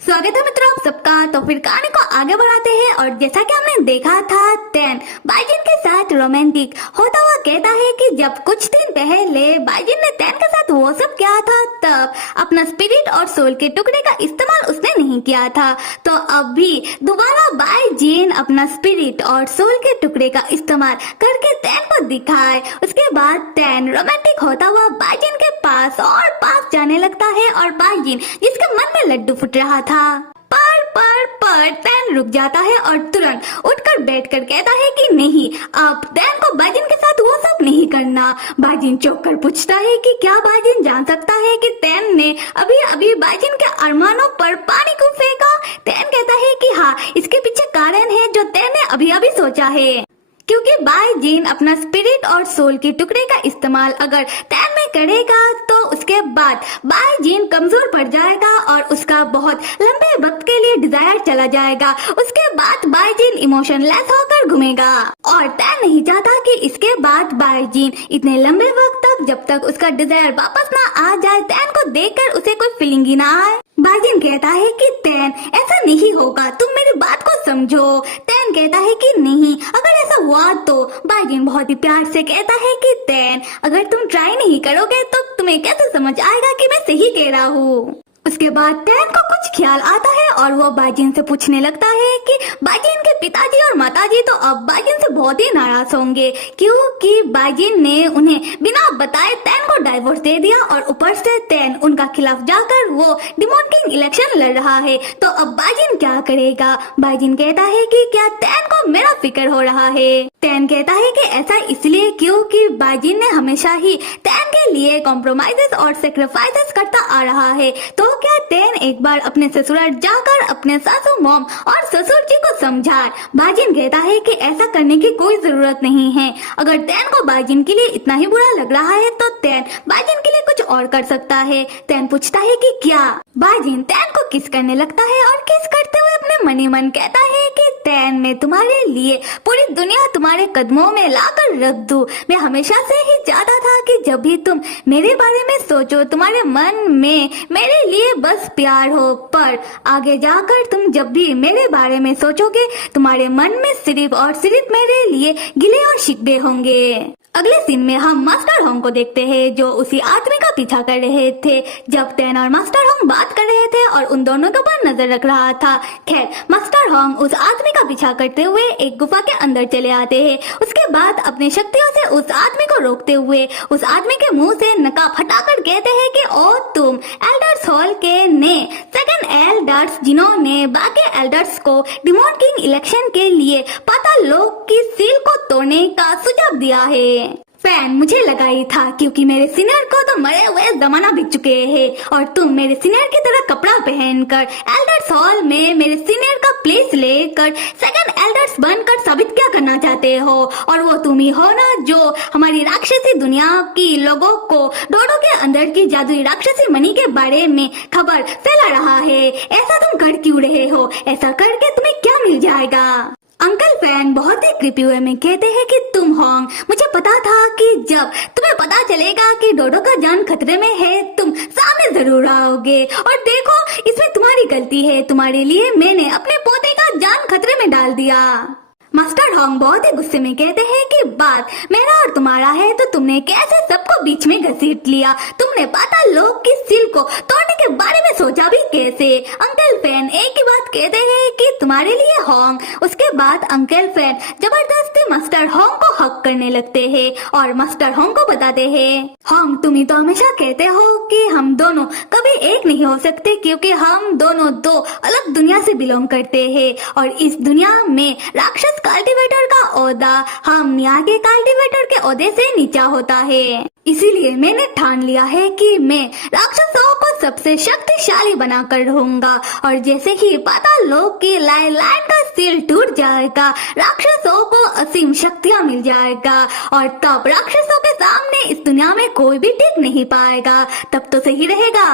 स्वागत है मित्रों आप सबका। तो फिर कहानी को आगे बढ़ाते हैं और जैसा कि हमने देखा था तैन बाइजिन के साथ रोमांटिक होता हुआ कहता है कि जब कुछ दिन पहले बाइजिन ने तैन के साथ वो सब किया था तब अपना स्पिरिट और सोल के टुकड़े का इस्तेमाल उसने नहीं किया था। तो अब भी दोबारा बाइजिन अपना स्पिरिट और सोल के टुकड़े का इस्तेमाल करके तैन को दिखाए। उसके बाद तैन रोमांटिक होता हुआ बाइजिन के पास और पास जाने लगता है और बाइजिन जिसके मन में लड्डू फूट रहा था पर तैन रुक जाता है और तुरंत उठकर बैठकर कहता है कि नहीं, अब तैन को बाइजिन के साथ वो सब नहीं करना। बाइजिन चौंक कर पूछता है कि क्या बाइजिन जान सकता है कि तैन ने अभी अभी बाइजिन के अरमानों पर पानी क्यों फेंका। तैन कहता है कि हाँ, इसके पीछे कारण है जो तैन ने अभी अभी सोचा है, क्योंकि बाइजिन अपना स्पिरिट और सोल के टुकड़े का इस्तेमाल अगर तैन में करेगा तो उसके बाद बाइजिन कमजोर पड़ जाएगा और उसका बहुत लंबे वक्त के लिए डिजायर चला जाएगा। उसके बाद बाइजिन इमोशनलेस होकर घूमेगा और तैन नहीं चाहता कि इसके बाद बाइजिन इतने लंबे वक्त तक, जब तक उसका डिजायर वापस ना आ जाए, तैन को देखकर उसे कोई फीलिंग ही ना आए। बाइजिन कहता है कि तैन ऐसा नहीं होगा, तुम मेरी बात को समझो। तैन कहता है कि नहीं, अगर ऐसा हुआ तो बाइजिन बहुत ही प्यार से कहता है कि तैन अगर तुम ट्राई नहीं करोगे तो तुम्हें कैसे समझ आएगा कि मैं सही कह रहा हूँ। उसके बाद तैन को कुछ ख्याल आता है और वो बाइजिन से पूछने लगता है कि बाइजिन के पिताजी और माताजी तो अब बाइजिन से बहुत ही नाराज होंगे, क्योंकि बाइजिन ने उन्हें बिना बताए तैन को डाइवोर्स दे दिया और ऊपर से तैन उनका खिलाफ जाकर वो डिमोन किंग इलेक्शन लड़ रहा है। तो अब बाइजिन क्या करेगा। बाइजिन कहता है कि क्या तैन को मेरा फिक्र हो रहा है। तैन कहता है कि ऐसा इसलिए क्योंकि बाइजिन ने हमेशा ही तैन के लिए कॉम्प्रोमाइजेस और सेक्रीफाइसेस करता आ रहा है। तो क्या तैन एक बार अपने ससुराल जाकर अपने सासू मॉम और ससुर जी को समझाए। बाइजिन कहता है कि ऐसा करने की कोई जरूरत नहीं है। अगर तैन को बाइजिन के लिए इतना ही बुरा लग रहा है तो तैन बाइजिन के लिए कुछ और कर सकता है। तैन पूछता है कि क्या। बाइजिन तैन को किस करने लगता है और किस करते हुए अपने मनी मन कहता है कि तैन, मैं तुम्हारे लिए पूरी दुनिया तुम्हारे कदमों में लाकर रख दूं। मैं हमेशा से ही चाहता था कि जब भी तुम मेरे बारे में सोचो तुम्हारे मन में मेरे लिए बस प्यार हो, पर आगे जाकर तुम जब भी मेरे बारे में सोचोगे तुम्हारे मन में सिर्फ और सिर्फ मेरे लिए गिले और शिकवे होंगे। अगले सीन में हम मास्टर होंग को देखते हैं जो उसी आदमी का पीछा कर रहे थे जब तैन और मास्टर होंग बात कर रहे थे और उन दोनों के ऊपर नजर रख रहा था। खैर, मास्टर होंग उस आदमी का पीछा करते हुए एक गुफा के अंदर चले आते हैं। उसके बाद अपनी शक्तियों से उस आदमी को रोकते हुए उस आदमी के मुंह से नकाब हटाकर कहते हैं कि ओ तुम एल्डर्स हॉल के ने सेकंड एल्डर्स जिन्होंने बाकी एल्डर्स को डिमोन किंग इलेक्शन के लिए पाताल लोक की सील को तोड़ने का सुझाव दिया है। फैन, मुझे लगा ही था क्योंकि मेरे सीनियर को तो मरे हुए जमाना बीत चुके हैं और तुम मेरे सीनियर की तरह कपड़ा पहनकर एल्डर्स हॉल में मेरे सीनियर का प्लेस लेकर सेकंड एल्डर्स बनकर साबित क्या करना चाहते हो। और वो तुम ही हो ना जो हमारी राक्षसी दुनिया की लोगों को डोडो के अंदर की जादुई राक्षसी मणि के बारे में खबर फैला रहा है। ऐसा तुम कर क्यों रहे हो, ऐसा करके तुम्हें क्या मिल जाएगा। अंकल फैन बहुत ही क्रीपी वे में कहते हैं कि तुम होंग, मुझे पता था कि जब तुम्हें पता चलेगा कि डोडो का जान खतरे में है तुम सामने जरूर आओगे। और देखो, इसमें तुम्हारी गलती है, तुम्हारे लिए मैंने अपने पोते का जान खतरे में डाल दिया। मास्टर होंग बहुत ही गुस्से में कहते हैं कि बात मेरा और तुम्हारा है तो तुमने कैसे सबको बीच में घसीट लिया। तुमने पाताल लोक की सील को तोड़ने के बारे में सोचा भी कैसे। अंकल फैन एक ही बात कहते हैं कि तुम्हारे लिए होंग। उसके बाद अंकल फैन जबरदस्ती मास्टर होंग को हक करने लगते हैं और मास्टर होंग को बताते हैं, होंग तुम ही तो हमेशा कहते हो कि हम दोनों कभी एक नहीं हो सकते क्योंकि हम दोनों दो अलग दुनिया से बिलोंग करते हैं और इस दुनिया में राक्षस कल्टीवेटर का ओहदा हम यहाँ के कल्टीवेटर के ओहदे से नीचा होता है। इसीलिए मैंने ठान लिया है कि मैं राक्षसों को सबसे शक्तिशाली बनाकर रहूंगा और जैसे ही पाताल लोक की लाइन का सील टूट जाएगा राक्षसों को असीम शक्तियाँ मिल जाएगा और तब राक्षसों के सामने इस दुनिया में कोई भी टिक नहीं पाएगा। तब तो सही रहेगा।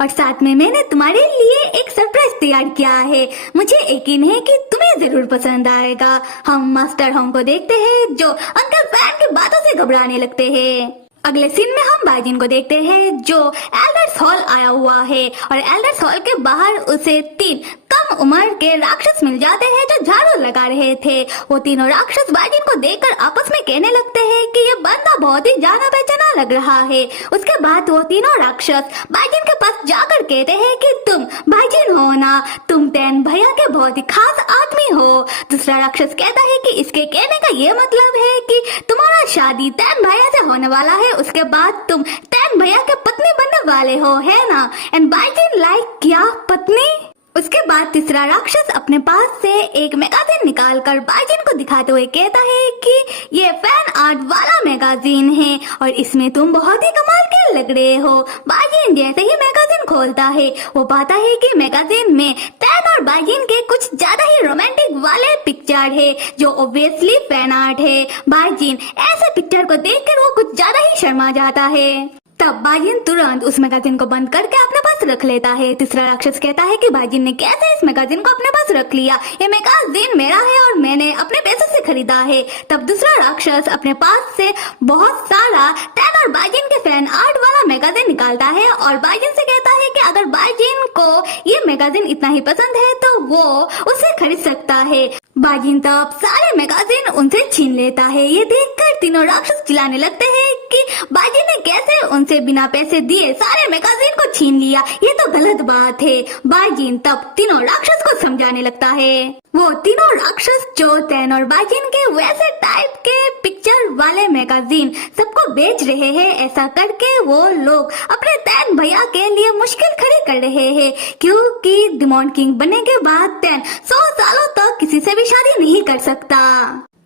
और साथ में मैंने तुम्हारे लिए एक सरप्राइज तैयार किया है, मुझे यकीन है कि तुम्हें जरूर पसंद आएगा। हम मास्टर होंग को देखते हैं जो अंकल फैन की बातों से घबराने लगते हैं। अगले सीन में हम बाजिन को देखते हैं जो एल्डर्स हॉल आया हुआ है और एल्डर्स हॉल के बाहर उसे 3 कम उम्र के राक्षस मिल जाते हैं जो झाड़ू लगा रहे थे। वो तीनों राक्षस बाजिन को देखकर आपस में कहने लगते हैं कि ये बंदा बहुत ही जाना पहचाना लग रहा है। उसके बाद वो तीनों राक्षस बाजिन के पास जाकर कहते हैं कि तुम बाजिन हो ना, तुम तैन भैया के बहुत ही खास आदमी हो। दूसरा राक्षस कहता है कि इसके कहने का ये मतलब है कि तुम्हारा शादी तैन भैया से होने वाला है, उसके बाद तुम तैन भैया के पत्नी बनने वाले हो, है ना? एंड बाजिन लाइक क्या पत्नी? उसके बाद तीसरा राक्षस अपने पास से एक मैगजीन निकालकर बाजिन को दिखाते हुए कहता है कि ये फैन आर्ट वाला मैगजीन है और इसमें तुम बहुत ही कमाल के लग रहे हो। बाजिन जैसे ही मैगजीन खोलता है वो पाता है कि मैगजीन में तैन और बाजिन के कुछ ज्यादा ही रोमांटिक वाले पिक्चर है जो ऑब्वियसली फैन आर्ट है। बाजिन ऐसे पिक्चर को देखकर वो कुछ ज्यादा ही शर्मा जाता है। तब बाजिन तुरंत उस मैगजीन को बंद करके अपने पास रख लेता है। तीसरा राक्षस कहता है कि बाजिन ने कैसे इस मैगजीन को अपने पास रख लिया, ये मैगजीन मेरा है और मैंने अपने पैसों से खरीदा है। तब दूसरा राक्षस अपने पास से बहुत सारा तैन और बाजिन के फैन आर्ट वाला मैगजीन निकालता है और बाजिन से कहता है कि अगर बाजिन को ये मैगजीन इतना ही पसंद है तो वो उसे खरीद सकता है। बाजिन तब सारे मैगजीन उनसे छीन लेता है। ये देखकर तीनों राक्षस चिल्लाने लगते हैं कि बाजिन ने कैसे उनसे बिना पैसे दिए सारे मैगजीन को छीन लिया, ये तो गलत बात है। बाजिन तब तीनों राक्षस को समझाने लगता है। वो तीनों राक्षस जो तैन और बाजिन के वैसे टाइप के पिक्चर वाले मैगजीन सबको बेच रहे हैं, ऐसा करके वो लोग अपने तैन भैया के लिए मुश्किल खड़ी कर रहे हैं क्योंकि डिमॉन किंग बनने के बाद तैन 100 सालों तक किसी से भी शादी नहीं कर सकता।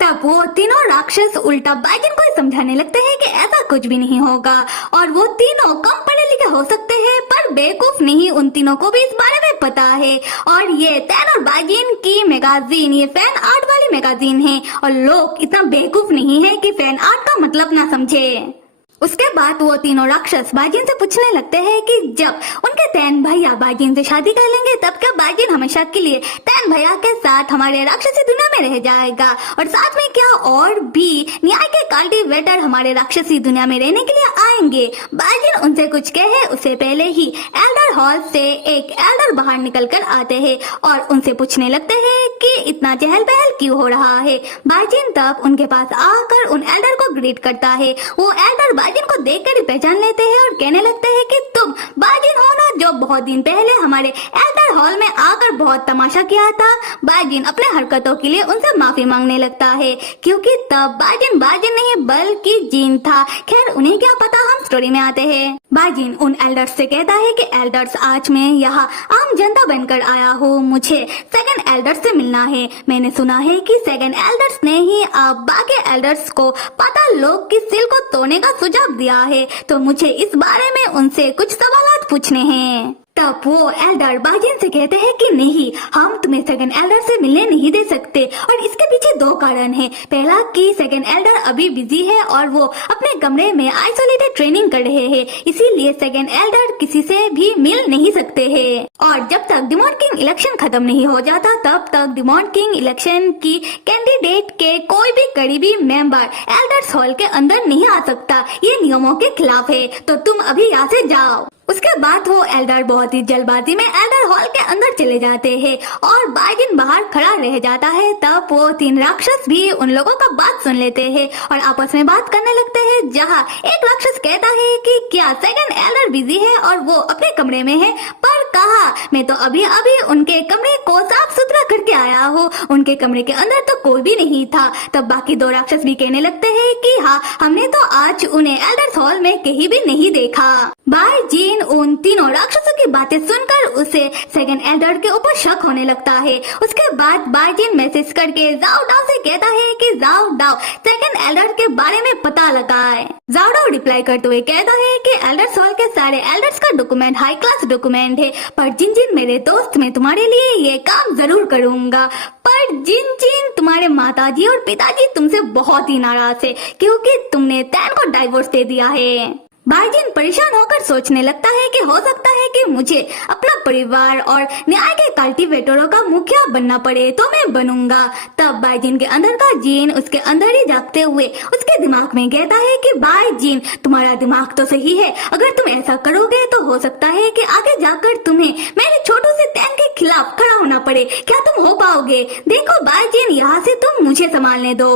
तब वो तीनों राक्षस उल्टा बाजिन को समझाने लगते हैं कि ऐसा कुछ भी नहीं होगा और वो तीनों कम पढ़े लिखे हो सकते हैं पर बेवकूफ नहीं, उन तीनों को भी इस बारे में पता है। और ये तैन और बाजिन की मैगजीन ये फैन आर्ट वाली मैगजीन है और लोग इतना बेवकूफ नहीं है कि फैन आर्ट का मतलब ना समझे। उसके बाद वो तीनों राक्षस बाजिन से पूछने लगते हैं कि जब उनके तैन भैया बाजिन से शादी कर लेंगे तब क्या बाजिन हमेशा के लिए तैन भैया के साथ हमारे राक्षसी दुनिया में रह जाएगा और साथ में क्या और भी न्याय के कल्टीवेटर हमारे राक्षसी दुनिया में रहने के लिए आएंगे। बाजिन उनसे कुछ कहे उससे पहले ही एल्डर हॉल से एक एल्डर बाहर निकल कर आते हैं और उनसे पूछने लगते हैं कि इतना चहल पहल क्यों हो रहा है। बाजिन तब उनके पास आकर उन एल्डर को ग्रीट करता है। वो एल्डर बाजिन को देखकर ही पहचान लेते हैं और कहने लगते हैं कि तुम बाजिन हो ना जो बहुत दिन पहले हमारे एल्डर हॉल में आकर बहुत तमाशा किया था। बाजिन अपने हरकतों के लिए उनसे माफी मांगने लगता है क्योंकि तब बाजिन बाजिन नहीं बल्कि जीन था। खैर उन्हें क्या पता, हम स्टोरी में आते हैं। बाजिन उन एल्डर्स से कहता है कि एल्डर्स आज मैं यहाँ आम जनता बनकर आया हूँ, मुझे सेकंड एल्डर्स से मिलना है। मैंने सुना है कि सेकंड एल्डर्स ने ही अब बाकी एल्डर्स को पाताल लोक की सील को तोड़ने का सुझाव दिया है, तो मुझे इस बारे में उनसे कुछ सवालात पूछने हैं। तब वो एल्डर बाजिन से कहते हैं कि नहीं, हम तुम्हें सेकंड एल्डर से मिलने नहीं दे सकते और इसके पीछे 2 कारण हैं। पहला कि सेकंड एल्डर अभी बिजी है और वो अपने कमरे में आइसोलेटेड ट्रेनिंग कर रहे हैं, इसीलिए सेकंड एल्डर किसी से भी मिल नहीं सकते हैं। और जब तक डिमॉन किंग इलेक्शन खत्म नहीं हो जाता तब तक डिमॉन किंग इलेक्शन की कैंडिडेट के कोई भी करीबी मेंबर एल्डर्स हॉल के अंदर नहीं आ सकता, ये नियमों के खिलाफ है, तो तुम अभी यहाँ से जाओ। उसके बाद वो एल्डर बहुत ही जल्दबाजी में एल्डर हॉल के अंदर चले जाते हैं और बाजिन बाहर खड़ा रह जाता है। तब वो 3 राक्षस भी उन लोगों का बात सुन लेते हैं और आपस में बात करने लगते हैं, जहाँ एक राक्षस कहता है कि क्या सेकंड एल्डर बिजी है और वो अपने कमरे में है, पर कहा मैं तो अभी अभी उनके कमरे को साफ सुथरा करके आया हूँ, उनके कमरे के अंदर तो कोई भी नहीं था। तब बाकी 2 राक्षस भी कहने लगते हैं कि हाँ, हमने तो आज उन्हें एल्डर्स हॉल में कहीं भी नहीं देखा। बाजिन उन तीनों राक्षसों की बातें सुनकर उसे सेकंड एल्डर के ऊपर शक होने लगता है। उसके बाद बाजिन मैसेज करके जाओ डाओ से कहता है कि जाओ डाओ सेकंड एल्डर के बारे में पता लगाए। जाओ डाओ रिप्लाई करते हुए कहता है कि एल्डर्स हॉल के सारे एल्डर्स का डॉक्यूमेंट हाई क्लास डॉक्यूमेंट है, पर जिन जिन मेरे दोस्त मैं तुम्हारे लिए ये काम जरूर करूंगा, पर जिन जिन तुम्हारे माताजी और पिताजी तुमसे बहुत ही नाराज है क्योंकि तुमने तैन को डाइवोर्स दे दिया है। बाजिन परेशान होकर सोचने लगता है कि हो सकता है कि मुझे अपना परिवार और न्याय के कल्टीवेटरों का मुखिया बनना पड़े तो मैं बनूंगा। तब बाईजिन के अंदर का जीन उसके अंदर ही जागते हुए उसके दिमाग में कहता है कि बाईजिन, तुम्हारा दिमाग तो सही है, अगर तुम ऐसा करोगे तो हो सकता है कि आगे जाकर तुम्हें मेरे छोटू से तैन के खिलाफ खड़ा होना पड़े। क्या तुम हो पाओगे? देखो बाईजिन, यहाँ से तुम मुझे संभालने दो।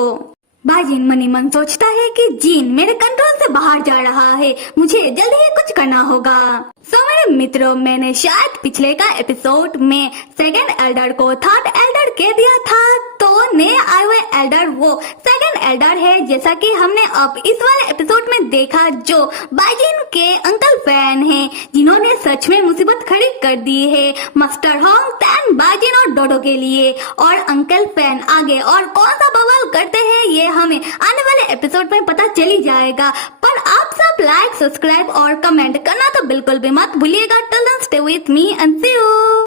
बाईजिन मनी मन सोचता है कि जीन मेरे कंट्रोल से बाहर जा रहा है, मुझे जल्दी ही कुछ करना होगा। मेरे मित्रों, मैंने शायद पिछले का एपिसोड में सेकंड एल्डर को थर्ड एल्डर कह दिया था, तो नए आए हुए एल्डर वो सेकंड एल्डर है, जैसा कि हमने अब इस वाले एपिसोड में देखा, जो बाईजिन के अंकल फैन हैं, जिन्होंने सच में मुसीबत खड़ी कर दी है मास्टर होंग, तैन, बाईजिन और डोडो के लिए। और अंकल फैन आगे और कौन सा बवाल करते हैं ये हमें आने वाले एपिसोड में पता चली जाएगा। पर आप सब लाइक, सब्सक्राइब और कमेंट करना तो बिल्कुल भी मत भूलिएगा। Till then stay with me and see you.